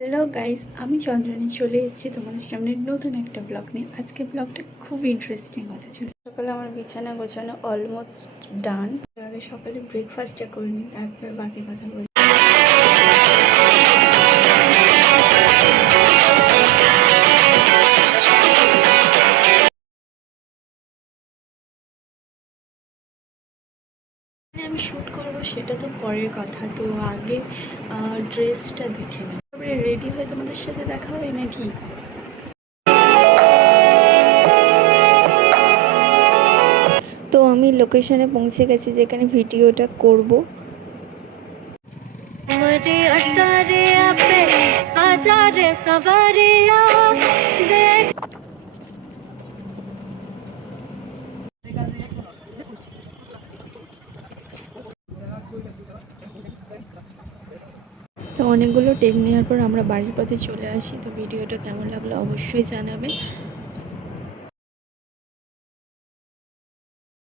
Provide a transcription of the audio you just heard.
Hello guys, আমি চন্দ্রানী চলে এসেছি তোমাদের সামনে নতুন একটা ব্লগ নিয়ে। আজকে ব্লগটা খুব ইন্টারেস্টিং হতে চলে। সকালে আমার বিছানা গোছানো অলমোস্ট ডান। আগে সকালে ব্রেকফাস্টটা করে নিই, তারপরে বাকি কথা বলি। আমি শ্যুট করবো সেটা তো পরের কথা, তো আগে ড্রেসটা দেখে নিই, তারপরে রেডি হয়ে তোমাদের সাথে দেখা হয় নাকি। তো আমি লোকেশনে পৌঁছে গেছি যেখানে ভিডিওটা করব। তো অনেকগুলো টেক নেওয়ার পর আমরা বাড়ির পথে চলে আসি। তো ভিডিওটা কেমন লাগলো অবশ্যই জানাবে।